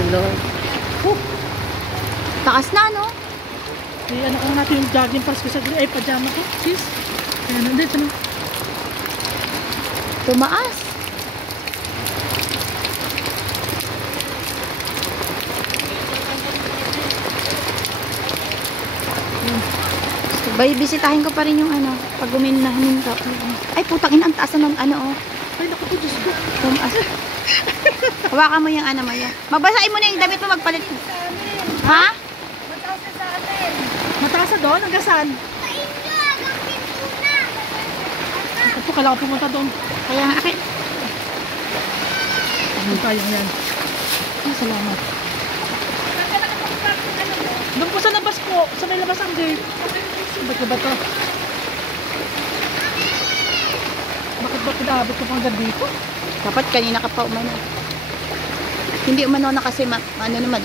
Hello. Takas na, no? Eh, ano ko natin yung jogging pants ko sa pajama ko, sis. Ayan, nandito na. Tumaas. Bay, bisitahin ko pa rin yung ano, pag huminto. Ay, putang ina, ang taas na ng ano, oh. Ay, naku po, Diyos ko. Tumaas. Hawakan mo yung ano mo yan. Mabasahin mo na yung damit mo, magpalit. Ha? Mataas na sa atin. Mataas na doon? Hanggang saan? Sa inyo, hanggang pinto na. Ako po, kailangan pumunta doon. Kaya nga, akin. Ano tayo yan? Ay, salamat. Doon po sa labas po, sa may labas ang gate. Ba't ba to? Bakit ba pinaabot ko pang gabi ko? Dapat kanina ka pa umano. Hindi umano na kasi ano naman,